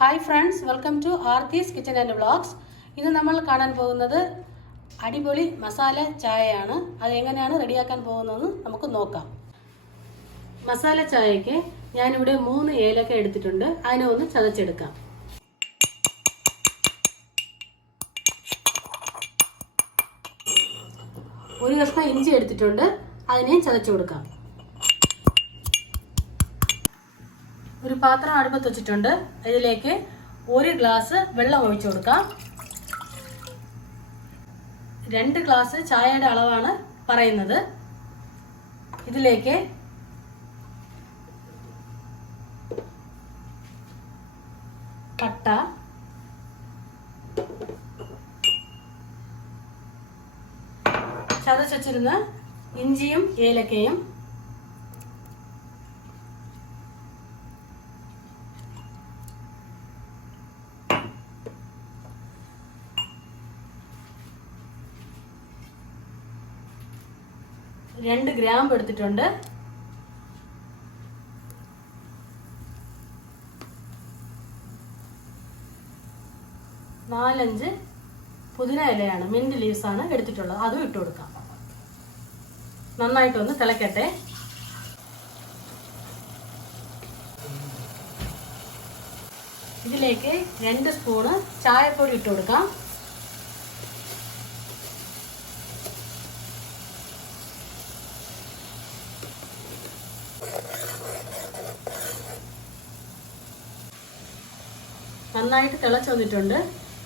Hi friends, welcome to Aarthi's Kitchen and Vlogs. ഇന്ന് നമ്മൾ കാണാൻ പോകുന്നത് അടിപൊളി മസാല ചായയാണ്. അത് എങ്ങനെയാണ് റെഡിയാക്കാൻ പോകുന്നതെന്ന് നമുക്ക് നോക്കാം. മസാല ചായയ്ക്ക് ഞാൻ ഇവിടെ 3 ഏലക്ക എടുത്തിട്ടുണ്ട്. അതിനെ ഒന്ന് ചതച്ചെടുക്കാം. ഒരു കഷ്ണം ഇഞ്ചി എടുത്തിട്ടുണ്ട്. അതിനെ ചതച്ചു കൊടുക്കാം. ഒരു പാത്രം അടുപ്പത്ത് വെച്ചിട്ടുണ്ട്. ഇതിലേക്ക് 1 ഗ്ലാസ് വെള്ളം ഒഴിച്ചു കൊടുക്കാം. 2 ഗ്ലാസ് ചായയുടെ അളവാണ് പറയുന്നത്. ഇതിലേക്ക് പട്ട, ചതച്ചുവെച്ചിരുന്ന ഇഞ്ചിയും ഏലക്കയും, രണ്ട് ഗ്രാമ്പ് എടുത്തിട്ടുണ്ട്. നാലഞ്ച് പുതിന ഇലയാണ്, മിന്റ് ലീവ്സ് ആണ് എടുത്തിട്ടുള്ളത്. അതും ഇട്ട് കൊടുക്കാം. നന്നായിട്ടൊന്ന് തിളക്കട്ടെ. ഇതിലേക്ക് 2 സ്പൂണ് ചായപ്പൊടി ഇട്ട് കൊടുക്കാം. നന്നായിട്ട് തിളച്ച് വന്നിട്ടുണ്ട്.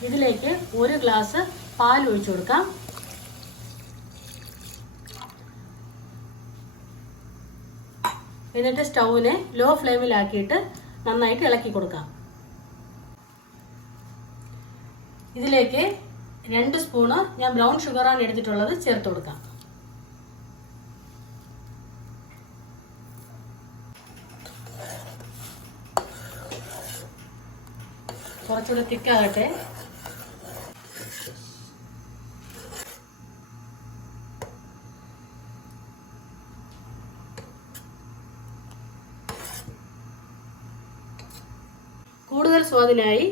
ഇതിലേക്ക് 1 ഗ്ലാസ് പാൽ ഒഴിച്ചു കൊടുക്കാം. എന്നിട്ട് സ്റ്റൗവിനെ ലോ ഫ്ലെയിമിലാക്കിയിട്ട് നന്നായിട്ട് ഇളക്കി കൊടുക്കാം. ഇതിലേക്ക് 2 സ്പൂണ് ഞാൻ ബ്രൗൺ ഷുഗറാണ് എടുത്തിട്ടുള്ളത്, ചേർത്ത് കൊടുക്കാം. കുറച്ചുകൂടെ തിക്കാകട്ടെ. കൂടുതൽ സ്വാദിനായി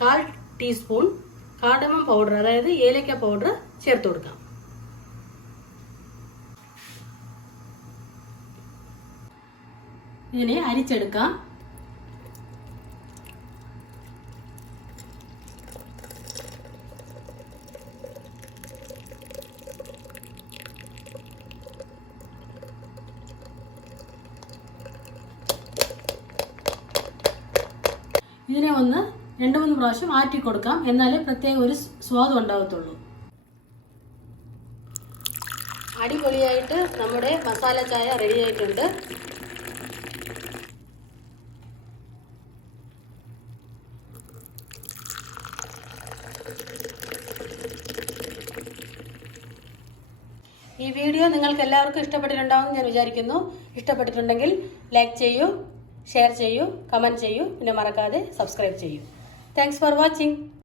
1/4 ടീസ്പൂൺ കാർഡമം പൗഡർ, അതായത് ഏലക്ക പൗഡർ ചേർത്ത് കൊടുക്കാം. ഇതിനെ അരിച്ചെടുക്കാം. ഇതിനെ ഒന്ന് 2-3 പ്രാവശ്യം ആറ്റി കൊടുക്കാം. എന്നാലേ പ്രത്യേക ഒരു സ്വാദം ഉണ്ടാകത്തുള്ളൂ. അടിപൊളിയായിട്ട് നമ്മുടെ മസാല ചായ റെഡി ആയിട്ടുണ്ട്. ഈ വീഡിയോ നിങ്ങൾക്ക് എല്ലാവർക്കും ഇഷ്ടപ്പെട്ടിട്ടുണ്ടാവുമെന്ന് ഞാൻ വിചാരിക്കുന്നു. ഇഷ്ടപ്പെട്ടിട്ടുണ്ടെങ്കിൽ ലൈക്ക് ചെയ്യൂ, ഷെയർ ചെയ്യൂ, കമൻറ്റ് ചെയ്യൂ, പിന്നെ മറക്കാതെ സബ്സ്ക്രൈബ് ചെയ്യൂ. Thanks for watching.